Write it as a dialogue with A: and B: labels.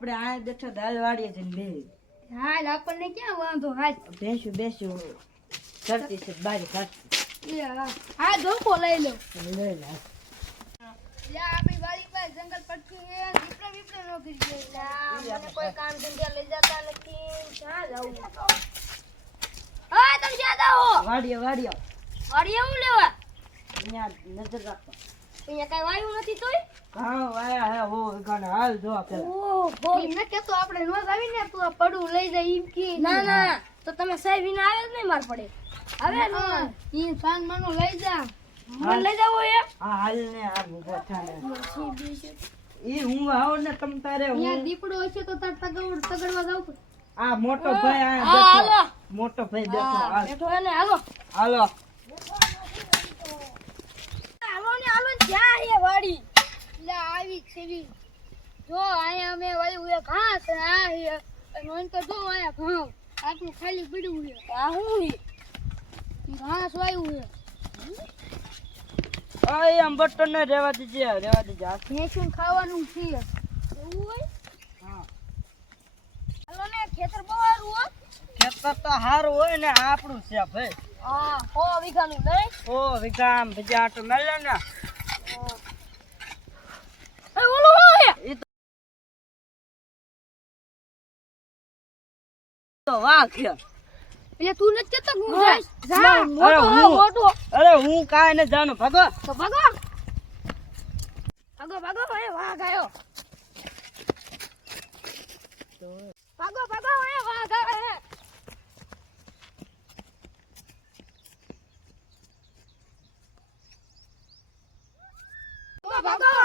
A: આપણે આ બેઠા દાલ વાળીએ છે બે.
B: હાલ આપણને ક્યાં વાંધો? હાલ.
A: બેસું બેસું. કરતી છે બારી
B: ખાતી હા. ધોકો લઈ લો.
A: લઈ લો
B: આપણી વાડી પાસે જંગલ પડખી હે દીપડે બીપડે નો કરી મને કોઈ કામ ધંધા લઈ જતા નથી. ક્યાં જાવું હા તમે ક્યાં જાઓ.
A: વાડીએ વાડીએ.
B: લેવા?
A: અહીંયા નજર રાખો.
B: અહીંયા કઈ વાયુ નથી તોય?
A: હા વાયા હે હો ગાને હાલ જો પેલા.
B: ઓહો એમને કે તો આપણે નો આવી તું આ પડું લઈ જાય ઈમ કે. ના ના તો તમે સાહેબ વિના આવે જ નહીં માર પડે. હવે નો. ઈ સાન માનો લઈ જા. મને લઈ જાવો એમ
A: હા હાલ ને આ ઊભો થા ઈ હું આવ ને તમ તારે હું.
B: દીપડો હશે તો તાર તગડ તગડવા જાવ
A: આ મોટો ભાઈ આ બેઠો. મોટો ભાઈ બેઠો હાલો.
B: હાલો ને હાલો ને જ્યાં હે વાડી લે આવી જો અહીંયા અમે વાયું હે ઘાસ ને આ હે અને તો જો અહીંયા ઘઉં આટલું ખાલી પડ્યું છે. આ શું હે? ઘાસ વાયું હે.
A: અય આમ બટન ને રેવા દીજે રેવા દીજે આ
B: શું ખાવાનું છે. એવું હોય?
A: હા.
B: હાલો ને ખેતર બહુ સારું હો.
A: ખેતર તો સારું હોય ને આપણું છે ભાઈ.
B: હા સો વીઘાનું નહીં
A: ઓ વિગામ બીજા આટો મેલે ને. તો વાઘ. છે
B: એટલે તું નથી કેતો હું જા મોટો મોટો.
A: અરે હું કાય ને જાનો ભાગો.
B: તો ભાગો. ભાગો ભાગો એ વાઘ આયો. ભાગો ભાગો એ વાઘ આયો ભાગો.